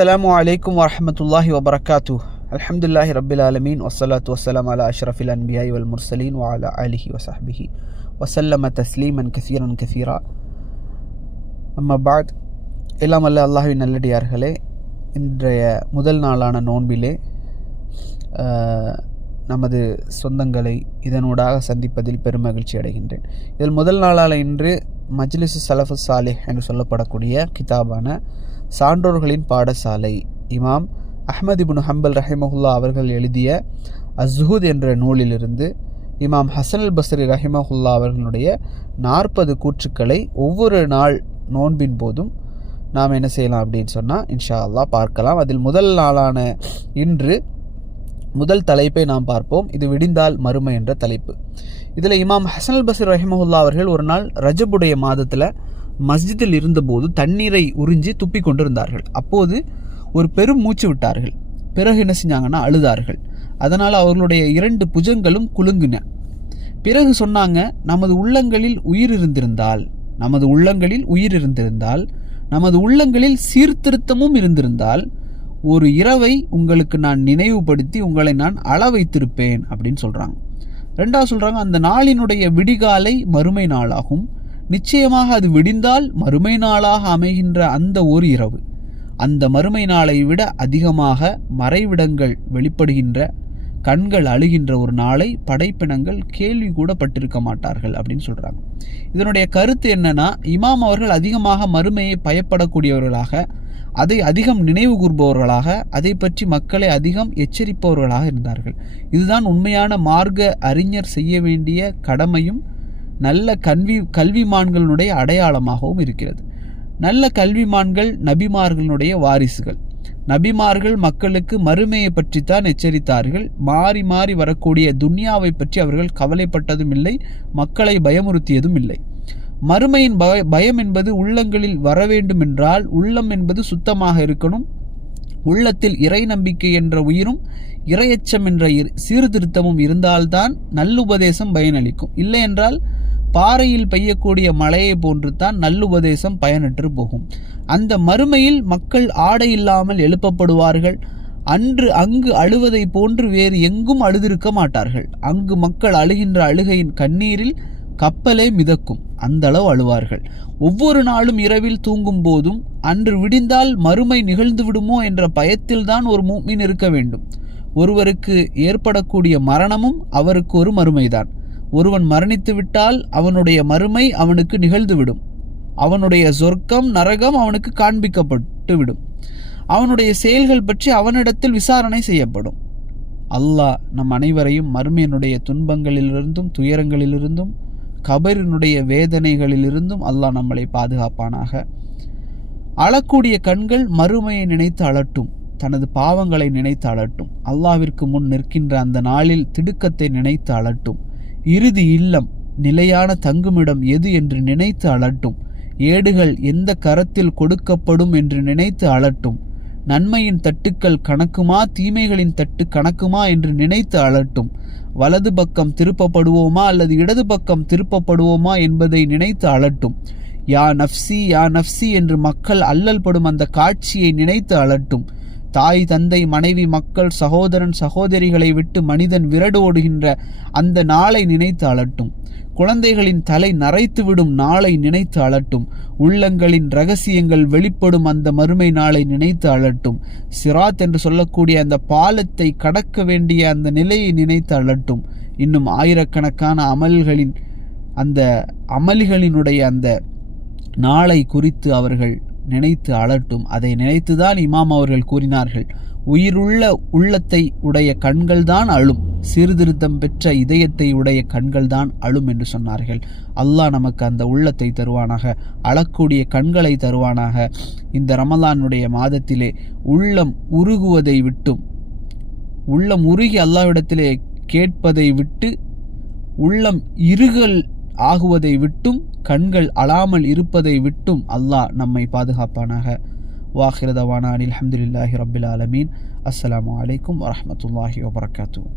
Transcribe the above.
அஸ்ஸலாமு அலைக்கும் வரஹ்மத்துல்லாஹி வபரகாத்துஹ். அல்ஹம்துலில்லாஹி ரப்பில் ஆலமீன் வஸ்ஸலாத்து வஸ்ஸலாம் அலா அஷ்ரஃபில் அன்பியாஇ வல் முர்சலீன் வ அலா ஆலிஹி வஸஹ்பிஹி வஸல்லம தஸ்லீமன் கஸீரன் கஸீரா. அம்மா பஅத். எல்லாம் அல்ல அல்லாஹ்வின் நல்லடியார்களே, இன்றைய முதல் நாளான நோன்பிலே நமது சொந்தங்களை இதனூடாக சந்திப்பதில் பெருமகிழ்ச்சி அடைகின்றேன். இதில் முதல் நாளான இன்று மஜ்லிஸ் சலஃபுஸ் சாலிஹ் என்று சொல்லப்படக்கூடிய கிதாபான சான்றோர்களின் பாடசாலை இமாம் அஹ்மத் இப்னு ஹம்பல் ரஹிமஹுல்லா அவர்கள் எழுதிய அஸ்ஸுஹூத் என்ற நூலிலிருந்து இமாம் ஹசன் அல் பஸ்ரி ரஹிமஹுல்லா அவர்களுடைய 40 கூற்றுக்களை ஒவ்வொரு நாள் நோன்பின் போதும் நாம் என்ன செய்யலாம் அப்படின்னு சொன்னால் இன்ஷா அல்லாஹ் பார்க்கலாம். அதில் முதல் நாளான இன்று முதல் தலைப்பை நாம் பார்ப்போம். இது விடிந்தால் மறுமை என்ற தலைப்பு. இதில் இமாம் ஹசன் அல் பஸ்ரி ரஹிமஹுல்லா அவர்கள் ஒரு நாள் ரஜபுடைய மாதத்தில் மஸ்ஜிதில் இருந்தபோது தண்ணீரை உறிஞ்சி துப்பி கொண்டிருந்தார்கள். அப்போது ஒரு பெரும் மூச்சு விட்டார்கள். பிறகு என்ன செஞ்சாங்கன்னா அழுதார்கள். அதனால் அவர்களுடைய 2 புஜங்களும் குலுங்கின. பிறகு சொன்னாங்க, நமது உள்ளங்களில் உயிர் இருந்திருந்தால், நமது உள்ளங்களில் சீர்திருத்தமும் இருந்திருந்தால் ஒரு இரவை உங்களுக்கு நான் நினைவுபடுத்தி உங்களை நான் அள வைத்திருப்பேன் அப்படின்னு சொல்றாங்க. 2வது சொல்றாங்க, அந்த நாளினுடைய விடிகாலை மறுமை நாளாகும். நிச்சயமாக அது விடிந்தால் மறுமை நாளாக அமைகின்ற அந்த ஒரு இரவு, அந்த மறுமை நாளை விட அதிகமாக மறைவிடங்கள் வெளிப்படுகின்ற, கண்கள் அழுகின்ற ஒரு நாளை படைப்பினங்கள் கேள்வி கூட பட்டிருக்க மாட்டார்கள் அப்படின்னு சொல்றாங்க. இதனுடைய கருத்து என்னன்னா, இமாம் அவர்கள் அதிகமாக மறுமையை பயப்படக்கூடியவர்களாக, அதை அதிகம் நினைவு கூர்பவர்களாக, அதை பற்றி மக்களை அதிகம் எச்சரிப்பவர்களாக இருந்தார்கள். இதுதான் உண்மையான மார்க்க அறிஞர் செய்ய வேண்டிய கடமையும் நல்ல கல்விமான்களுடைய அடையாளமாகவும் இருக்கிறது. நல்ல கல்விமான்கள் நபிமார்களுடைய வாரிசுகள். நபிமார்கள் மக்களுக்கு மறுமையை பற்றித்தான் எச்சரித்தார்கள். மாறி மாறி வரக்கூடிய துன்யாவை பற்றி அவர்கள் கவலைப்பட்டதும் இல்லை, மக்களை பயமுறுத்தியதும் இல்லை. மறுமையின் பயம் என்பது உள்ளங்களில் வர வேண்டும் என்றால் உள்ளம் என்பது சுத்தமாக இருக்கணும். உள்ளத்தில் இறை நம்பிக்கை என்ற உயிரும் இறையச்சம் என்ற சீர்திருத்தமும் இருந்தால்தான் நல்லுபதேசம் பயனளிக்கும். இல்லை என்றால் பாறையில் பெய்யக்கூடிய மழையை போன்று தான் நல்லுபதேசம் பயனற்று போகும். அந்த மறுமையில் மக்கள் ஆடை இல்லாமல் எழுப்பப்படுவார்கள். அங்கு அழுவதை போன்று வேறு எங்கும் அழுதிருக்க மாட்டார்கள். அங்கு மக்கள் அழுகின்ற அழுகையின் கண்ணீரில் கப்பலே மிதக்கும், அந்த அளவு அழுவார்கள். ஒவ்வொரு நாளும் இரவில் தூங்கும் போதும் அன்று விடிந்தால் மறுமை நிகழ்ந்து விடுமோ என்ற பயத்தில் தான் ஒரு முஃமின் இருக்க வேண்டும். ஒருவருக்கு ஏற்படக்கூடிய மரணமும் அவருக்கு ஒரு மறுமைதான். ஒருவன் மரணித்து விட்டால் அவனுடைய மறுமை அவனுக்கு நிகழ்ந்துவிடும். அவனுடைய சொர்க்கம் நரகம் அவனுக்கு காண்பிக்கப்பட்டு விடும். அவனுடைய செயல்கள் பற்றி அவனிடத்தில் விசாரணை செய்யப்படும். அல்லாஹ் நம் அனைவரையும் மறுமையினுடைய துன்பங்களிலிருந்தும் துயரங்களிலிருந்தும் கபரினுடைய வேதனைகளிலிருந்தும் அல்லாஹ் நம்மளை பாதுகாப்பானாக. அழக்கூடிய கண்கள் மறுமையை நினைத்து அழட்டும், தனது பாவங்களை நினைத்து அழட்டும். அல்லாஹ்விற்கு முன் நிற்கின்ற அந்த நாளில் திடுக்கத்தை நினைத்து அழட்டும். இறுதி இல்லம், நிலையான தங்குமிடம் எது என்று நினைத்து அழட்டும். ஏடுகள் எந்த கரத்தில் கொடுக்கப்படும் என்று நினைத்து அழட்டும். நன்மையின் தட்டுக்கள் கணக்குமா, தீமைகளின் தட்டு கணக்குமா என்று நினைத்து அழட்டும். வலது பக்கம் திருப்பப்படுவோமா அல்லது இடது பக்கம் திருப்பப்படுவோமா என்பதை நினைத்து அழட்டும். யா நஃப்சி யா நஃப்சி என்று மக்கள் அல்லல் படும் அந்த காட்சியை நினைத்து அழட்டும். தாய் தந்தை மனைவி மக்கள் சகோதரன் சகோதரிகளை விட்டு மனிதன் விரடோடுகின்ற அந்த நாளை நினைத்து அழட்டும். குழந்தைகளின் தலை நரைத்துவிடும் நாளை நினைத்து அழட்டும். உள்ளங்களின் ரகசியங்கள் வெளிப்படும் அந்த மறுமை நாளை நினைத்து அழட்டும். சிராத் என்று சொல்லக்கூடிய அந்த பாலத்தை கடக்க வேண்டிய அந்த நிலையை நினைத்து அழட்டும். இன்னும் ஆயிரக்கணக்கான அமல்களினுடைய அந்த நாளை குறித்து அவர்கள் நினைத்து அழட்டும். அதை நினைத்துதான் இமாம் அவர்கள் கூறினார்கள், உயிருள்ள உள்ளத்தை உடைய கண்கள் தான் அழும், சீர்திருத்தம் பெற்ற இதயத்தை உடைய கண்கள் தான் அழும் என்று சொன்னார்கள். அல்லாஹ் நமக்கு அந்த உள்ளத்தை தருவானாக, அழக்கூடிய கண்களை தருவானாக. இந்த ரமலானுடைய மாதத்திலே உள்ளம் உருகுவதை விட்டும், உள்ளம் உருகி அல்லாஹ்விடத்திலே கேட்பதை விட்டு, உள்ளம் இருகல் ஆகுவதை விட்டும், கண்கள் அழாமல் இருப்பதை விட்டும் அல்லாஹ் நம்மை பாதுகாப்பானாக. வாஹிர தவானா அனில் ஹம்துலில்லாஹி ரப்பில் ஆலமீன். அஸ்ஸலாமு அலைக்கும் வரஹ்மத்துல்லாஹி வபரகாத்துஹு.